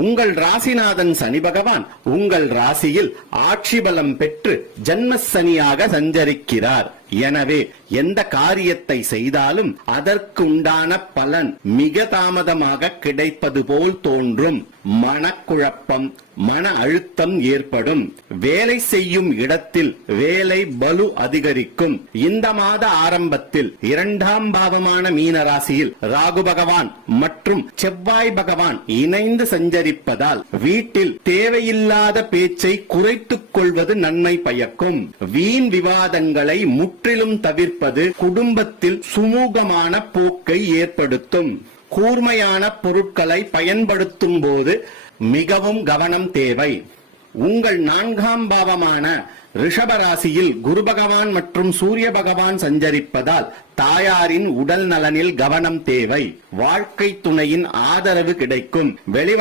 உங்கள் ராசிநாதன் சனி பகவான் உங்கள் ராசியில் ஆட்சி பலம் பெற்று ஜன்மசனியாக சஞ்சரிக்கிறார். எனவே எந்த காரியத்தை செய்தாலும் அதற்கு உண்டான பலன் மிக தாமதமாக கிடைப்பது போல் தோன்றும். மனக்குழப்பம், மன அழுத்தம் ஏற்படும். வேலை செய்யும் இடத்தில் வேலை பலு அதிகரிக்கும். இந்த மாத ஆரம்பத்தில் 2ஆம் பாவமான மீன ராசியில் ராகு பகவான் மற்றும் செவ்வாய் பகவான் இணைந்து சஞ்சரிப்பதால் வீட்டில் தேவையில்லாத பேச்சை குறைத்துக் கொள்வது நன்மை பயக்கும். வீண் விவாதங்களை முற்றிலும் தவிர்ப்பது குடும்பத்தில் சுமூகமான போக்கை ஏற்படுத்தும். கூர்மையான பொருட்களை பயன்படுத்தும் போது மிகவும் கவனம் தேவை. உங்கள் 4ஆம் பாவமான ரிஷப ராசியில் குரு பகவான் மற்றும் சூரிய பகவான் சஞ்சரிப்பதால் தாயாரின் உடல் நலனில் கவனம் தேவை. வாழ்க்கை துணையின் ஆதரவு கிடைக்கும். வெளிவட்டார